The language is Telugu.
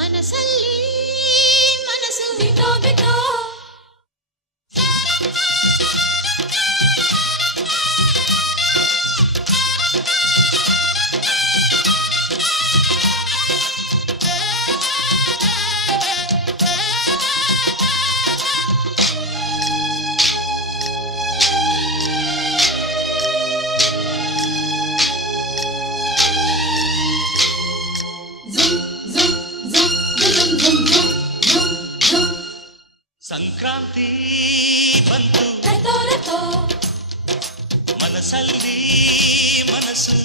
ಮನಸಲ್ಲಿ ಸಂಕ್ರಾಂತಿ ಬಂತು ಮನಸ್ಸಲ್ಲಿ ಮನಸ್ಸು